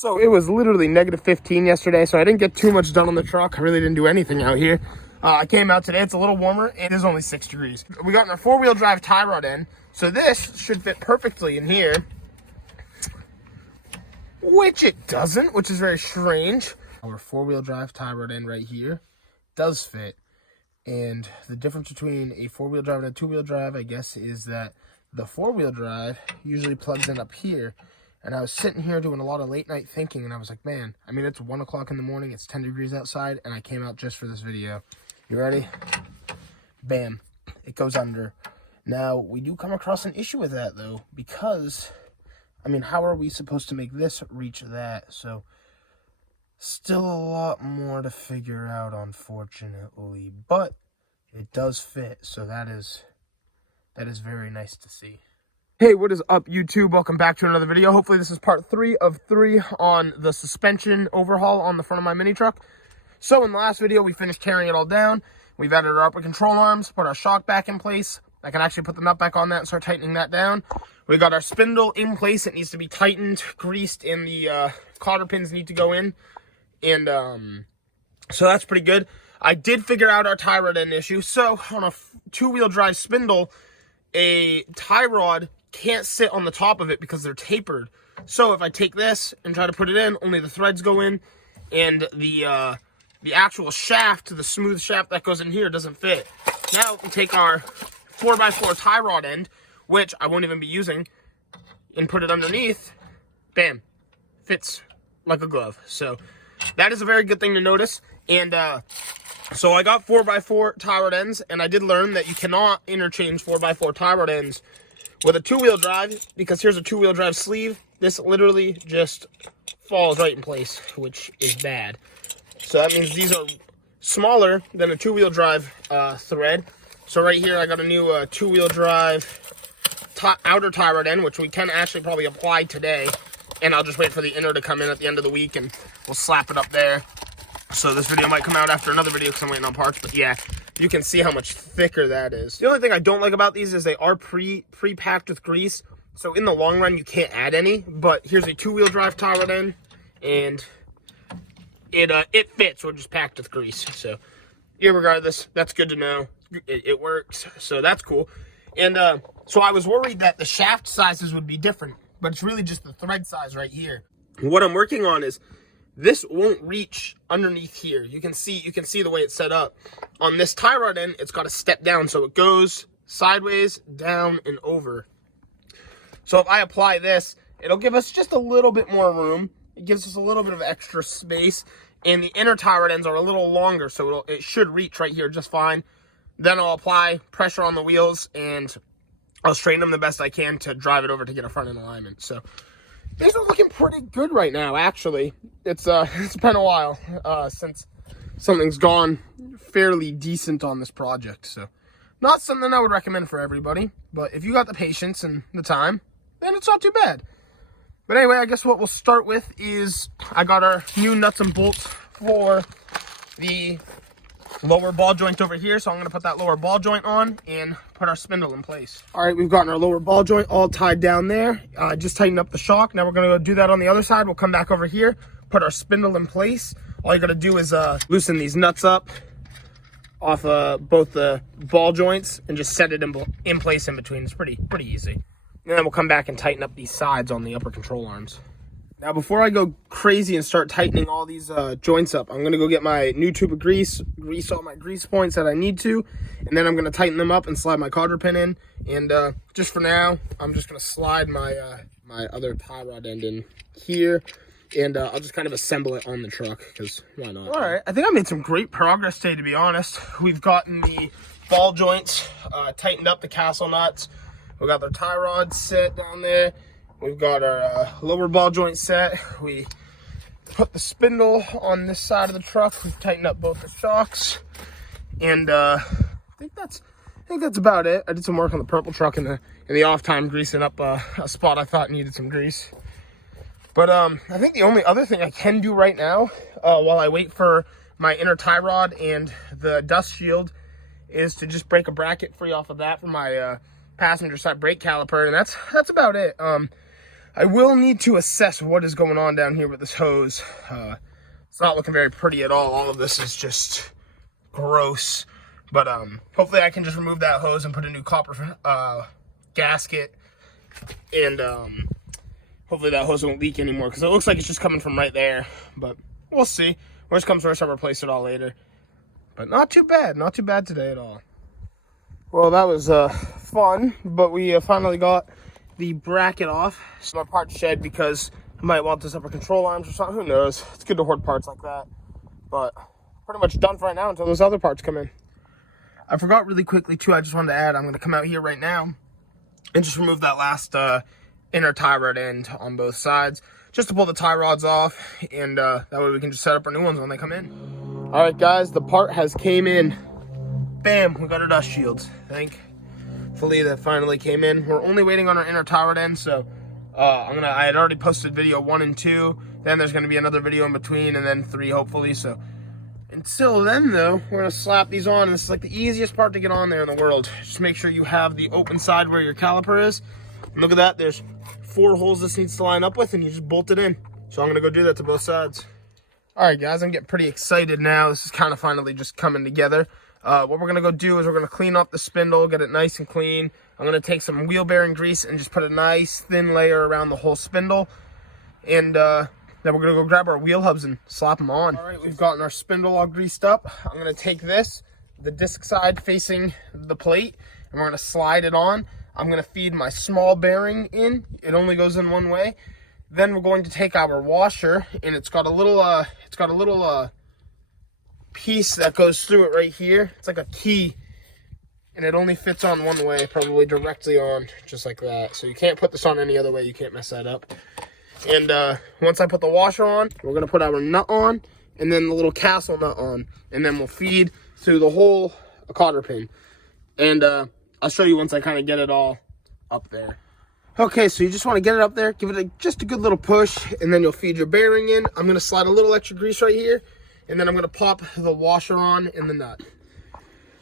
So it was literally -15 yesterday, so I didn't get too much done on the truck. I really didn't do anything out here. I came out today, it's a little warmer. It is only 6 degrees. We got our 4-wheel drive tie rod in, so this should fit perfectly in here. Which it doesn't, which is very strange. Our 4-wheel drive tie rod end right here does fit. And the difference between a 4-wheel drive and a 2-wheel drive, I guess, is that the 4-wheel drive usually plugs in up here. And I was sitting here doing a lot of late night thinking, and I was like, man, I mean, it's 1 o'clock in the morning, it's 10 degrees outside, and I came out just for this video. You ready? Bam. It goes under. Now, we do come across an issue with that, though, because, I mean, how are we supposed to make this reach that? So, still a lot more to figure out, unfortunately, but it does fit, so that is very nice to see. Hey, what is up, YouTube? Welcome back to another video. Hopefully this is part 3 of 3 on the suspension overhaul on the front of my mini truck. So in the last video, we finished tearing it all down. We've added our upper control arms, put our shock back in place. I can actually put the nut back on that and start tightening that down. We got our spindle in place. It needs to be tightened, greased, and the cotter pins need to go in. And so that's pretty good. I did figure out our tie rod end issue. So on a 2-wheel drive spindle, a tie rod can't sit on the top of it because they're tapered. So if I take this and try to put it in, only the threads go in, and the actual shaft, the smooth shaft that goes in here, doesn't fit. Now we take our 4x4 tie rod end, which I won't even be using, and put it underneath. Bam, fits like a glove. So that is a very good thing to notice. And so I got 4x4 tie rod ends, and I did learn that you cannot interchange 4x4 tie rod ends with a 2-wheel drive, because here's a 2-wheel drive sleeve. This literally just falls right in place, which is bad. So that means these are smaller than a 2-wheel drive thread. So right here I got a new 2-wheel drive outer tie rod end, which we can actually probably apply today. And I'll just wait for the inner to come in at the end of the week, and we'll slap it up there. So this video might come out after another video because I'm waiting on parts. But yeah, you can see how much thicker that is. The only thing I don't like about these is they are pre-packed with grease. So in the long run, you can't add any. But here's a 2-wheel drive tie rod end, and it fits. We're just packed with grease. So irregardless, that's good to know. It works. So that's cool. And so I was worried that the shaft sizes would be different, but it's really just the thread size right here. What I'm working on is this won't reach underneath here. You can see the way it's set up. On this tie rod end, it's got to step down, so it goes sideways, down, and over. So if I apply this, it'll give us just a little bit more room. It gives us a little bit of extra space, and the inner tie rod ends are a little longer, so it should reach right here just fine. Then I'll apply pressure on the wheels, and I'll straighten them the best I can to drive it over to get a front end alignment. So these are looking pretty good right now, actually. It's been a while since something's gone fairly decent on this project. So not something I would recommend for everybody, but if you got the patience and the time, then it's not too bad. But anyway, I guess what we'll start with is I got our new nuts and bolts for the lower ball joint over here. So I'm going to put that lower ball joint on and put our spindle in place. All right, we've gotten our lower ball joint all tied down there. Just tighten up the shock. Now we're going to go do that on the other side. We'll come back over here, put our spindle in place. All you got to do is loosen these nuts up off both the ball joints and just set it in place in between. It's pretty easy. And then we'll come back and tighten up these sides on the upper control arms. Now, before I go crazy and start tightening all these joints up, I'm going to go get my new tube of grease all my grease points that I need to, and then I'm going to tighten them up and slide my cotter pin in. And just for now, I'm just going to slide my my other tie rod end in here, and I'll just kind of assemble it on the truck, because why not? All right, I think I made some great progress today, to be honest. We've gotten the ball joints tightened up, the castle nuts. We got the tie rod set down there. We've got our lower ball joint set. We put the spindle on this side of the truck. We've tightened up both the shocks, and I think that's about it. I did some work on the purple truck in the off time, greasing up a spot I thought needed some grease. But I think the only other thing I can do right now, while I wait for my inner tie rod and the dust shield, is to just break a bracket free off of that for my passenger side brake caliper, and that's about it. I will need to assess what is going on down here with this hose. It's not looking very pretty at all. All of this is just gross. But hopefully I can just remove that hose and put a new copper gasket. And hopefully that hose won't leak anymore, because it looks like it's just coming from right there. But we'll see. Worst comes worst, I'll replace it all later. But not too bad. Not too bad today at all. Well, that was fun, but we finally got the bracket off. It's my part shed because I might want this upper control arms or something. Who knows? It's good to hoard parts like that. But pretty much done for right now until those other parts come in. I forgot really quickly too, I just wanted to add, I'm going to come out here right now and just remove that last inner tie rod end on both sides, just to pull the tie rods off, and that way we can just set up our new ones when they come in. All right, guys, the part has came in. Bam, we got our dust shields. Thankfully, that finally came in. We're only waiting on our inner tie rod end, so I had already posted video 1 and 2. Then there's going to be another video in between, and then 3 hopefully. So until then, though, we're going to slap these on. And this is like the easiest part to get on there in the world. Just make sure you have the open side where your caliper is. And look at that. There's 4 holes this needs to line up with, and you just bolt it in. So I'm going to go do that to both sides. All right, guys, I'm getting pretty excited now. This is kind of finally just coming together. What we're going to go do is we're going to clean up the spindle, get it nice and clean. I'm going to take some wheel bearing grease and just put a nice thin layer around the whole spindle. And then we're going to go grab our wheel hubs and slap them on. All right, we've gotten our spindle all greased up. I'm going to take this, the disc side facing the plate, and we're going to slide it on. I'm going to feed my small bearing in. It only goes in one way. Then we're going to take our washer, and it's got a little piece that goes through it right here. It's like a key, and it only fits on one way, probably directly on, just like that. So you can't put this on any other way. You can't mess that up. And once I put the washer on, we're going to put our nut on, and then the little castle nut on, and then we'll feed through the whole cotter pin. And I'll show you once I kind of get it all up there. Okay, so you just want to get it up there, give it just a good little push, and then you'll feed your bearing in. I'm going to slide a little extra grease right here, and then I'm going to pop the washer on and the nut.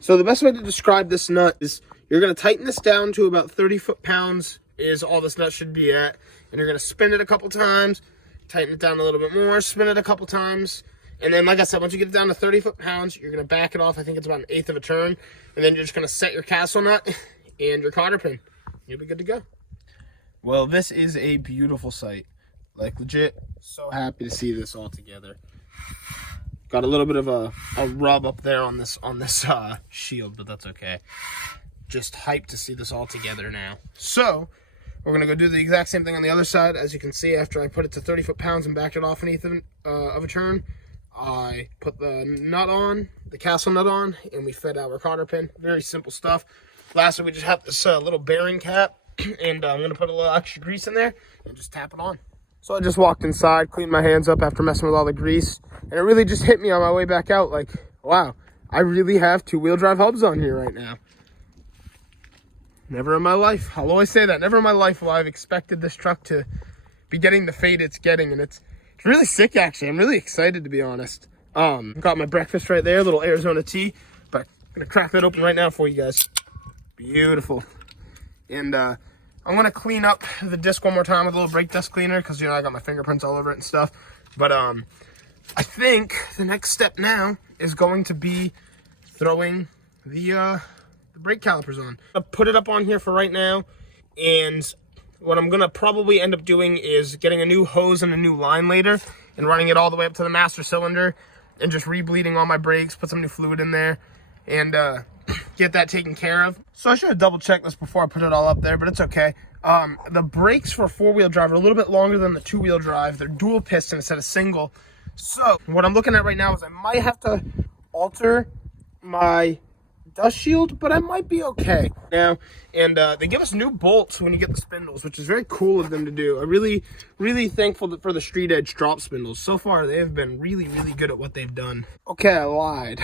So the best way to describe this nut is you're going to tighten this down to about 30 foot-pounds is all this nut should be at. And you're going to spin it a couple times, tighten it down a little bit more, spin it a couple times. And then, like I said, once you get it down to 30 foot-pounds, you're going to back it off. I think it's about 1/8 of a turn. And then you're just going to set your castle nut and your cotter pin. You'll be good to go. Well, this is a beautiful sight. Like, legit, so happy to see this all together. Got a little bit of a rub up there on this shield, but that's okay. Just hyped to see this all together now. So we're gonna go do the exact same thing on the other side. As you can see, after I put it to 30 foot-pounds and backed it off 1/8 of a turn, I put the nut on, the castle nut on, and we fed our cotter pin. Very simple stuff. Lastly, we just have this little bearing cap, and I'm gonna put a little extra grease in there and just tap it on. So I just walked inside, cleaned my hands up after messing with all the grease, and it really just hit me on my way back out. Like, wow, I really have 2-wheel drive hubs on here right now. Never in my life, I'll always say that, never in my life will I have expected this truck to be getting the fate it's getting, and it's really sick, actually. I'm really excited, to be honest. Got my breakfast right there, a little Arizona tea, but I'm gonna crack that open right now for you guys. Beautiful. And I'm gonna clean up the disc one more time with a little brake dust cleaner, because you know I got my fingerprints all over it and stuff. But I think the next step now is going to be throwing the brake calipers on. I'll put it up on here for right now, and what I'm gonna probably end up doing is getting a new hose and a new line later and running it all the way up to the master cylinder and just re-bleeding all my brakes, put some new fluid in there, and get that taken care of. So I should have double checked this before I put it all up there, but it's okay. The brakes for 4-wheel drive are a little bit longer than the 2-wheel drive. They're dual piston instead of single. So what I'm looking at right now is I might have to alter my dust shield, but I might be okay now. And they give us new bolts when you get the spindles, which is very cool of them to do. I'm really thankful for the street edge drop spindles. So far they have been really good at what they've done. Okay, I lied.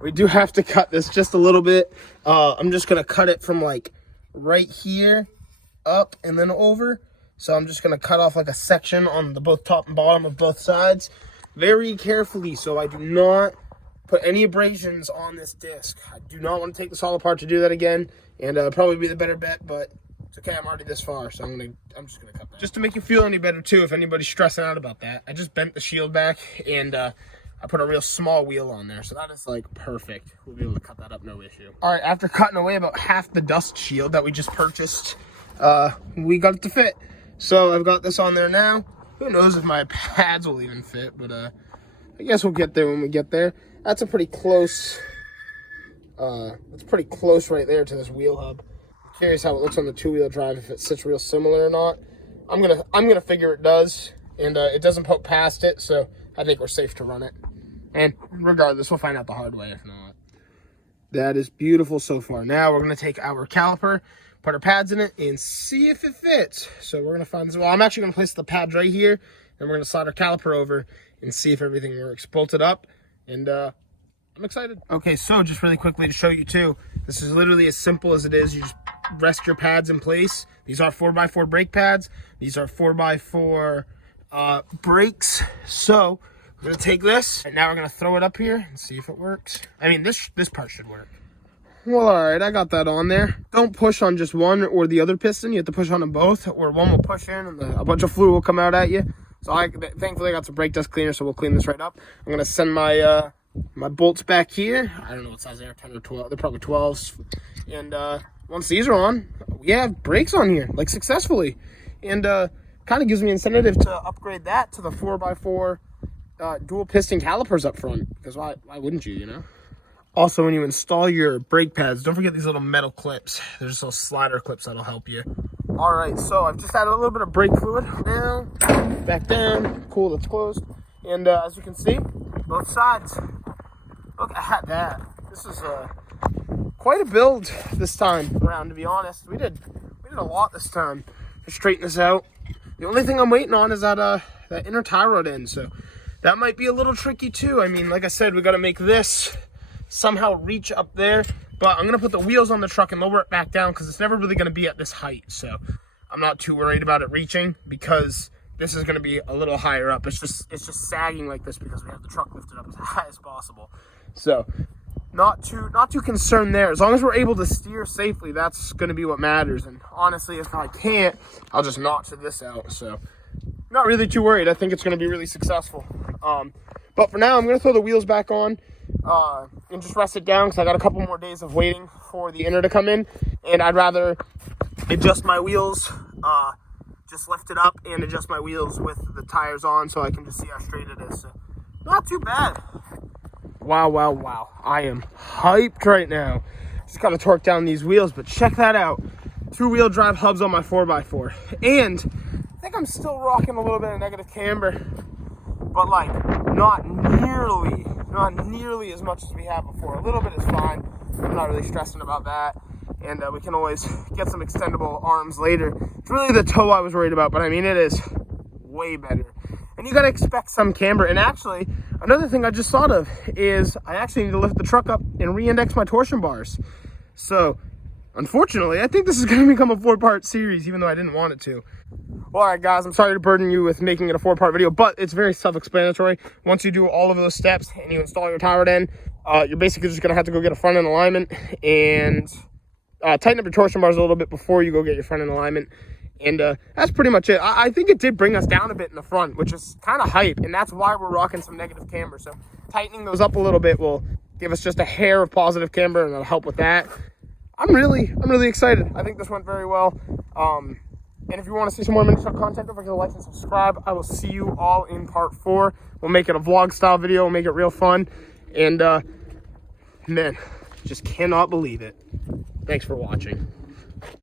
We do have to cut this just a little bit. I'm just gonna cut it from like right here up and then over. So I'm just gonna cut off like a section on the both top and bottom of both sides very carefully, so I do not put any abrasions on this disc. I do not want to take this all apart to do that again, and probably be the better bet, but It's okay, I'm already this far, so I'm just gonna cut that. Just to make you feel any better too, if anybody's stressing out about that, I just bent the shield back and I put a real small wheel on there, so that is like perfect. We'll be able to cut that up, no issue. All right, after cutting away about half the dust shield that we just purchased, we got it to fit. So I've got this on there now. Who knows if my pads will even fit, but I guess we'll get there when we get there. That's a pretty close, it's pretty close right there to this wheel hub. I'm curious how it looks on the two-wheel drive, if it sits real similar or not. I'm gonna figure it does, and it doesn't poke past it, so I think we're safe to run it. And regardless, we'll find out the hard way if not. That is beautiful so far. Now we're going to take our caliper, put our pads in it, and see if it fits. So we're going to find this. Well, I'm actually going to place the pads right here, and we're going to slide our caliper over and see if everything works. Bolt it up, and I'm excited. Okay, so just really quickly to show you too, this is literally as simple as it is. You just rest your pads in place. These are 4x4 brake pads. These are 4x4 brakes. So we're gonna take this, and now we're gonna throw it up here and see if it works. I mean, this part should work. Well, all right, I got that on there. Don't push on just one or the other piston. You have to push on them both, or one will push in and a bunch of fluid will come out at you. So thankfully I got some brake dust cleaner, so we'll clean this right up. I'm gonna send my my bolts back here. I don't know what size they are, 10 or 12. They're probably 12s. And once these are on, we have brakes on here, like successfully. And kind of gives me incentive to upgrade that to the 4x4 dual piston calipers up front, because why wouldn't you, you know? Also, when you install your brake pads, don't forget these little metal clips. They're just little slider clips that'll help you. All right, so I've just added a little bit of brake fluid. Down, back down. Cool, it's closed. And as you can see, both sides. Look at that. This is quite a build this time around, to be honest. We did a lot this time to straighten this out. The only thing I'm waiting on is that inner tie rod end, so that might be a little tricky too. I mean, like I said, we got to make this somehow reach up there, but I'm going to put the wheels on the truck and lower it back down because it's never really going to be at this height. So I'm not too worried about it reaching because this is going to be a little higher up. It's just sagging like this because we have the truck lifted up as high as possible. So not too concerned there. As long as we're able to steer safely, that's going to be what matters. And honestly, if I can't, I'll just notch this out. So not really too worried. I think it's going to be really successful. But for now, I'm going to throw the wheels back on and just rest it down because I got a couple more days of waiting for the inner to come in. And I'd rather adjust my wheels, just lift it up and adjust my wheels with the tires on so I can just see how straight it is. So not too bad. Wow, wow, wow. I am hyped right now. Just got to torque down these wheels, but check that out. Two-wheel drive hubs on my 4x4. And I think I'm still rocking a little bit of negative camber, but like not nearly as much as we had before. A little bit is fine. I'm not really stressing about that. And we can always get some extendable arms later. It's really the toe I was worried about, but I mean, it is way better. And you got to expect some camber. And actually, another thing I just thought of is I actually need to lift the truck up and re-index my torsion bars. So, unfortunately, I think this is going to become a 4-part series, even though I didn't want it to. Well, all right, guys, I'm sorry to burden you with making it a 4-part video, but it's very self-explanatory. Once you do all of those steps and you install your tie rod end, you're basically just going to have to go get a front end alignment and tighten up your torsion bars a little bit before you go get your front end alignment. And that's pretty much it. I think it did bring us down a bit in the front, which is kind of hype, and that's why we're rocking some negative camber. So tightening those up a little bit will give us just a hair of positive camber, and it'll help with that. I'm really excited. I think this went very well. And if you want to see some more Minitruck content, don't forget to like and subscribe. I will see you all in part 4. We'll make it a vlog style video. We'll make it real fun. And man, just cannot believe it. Thanks for watching.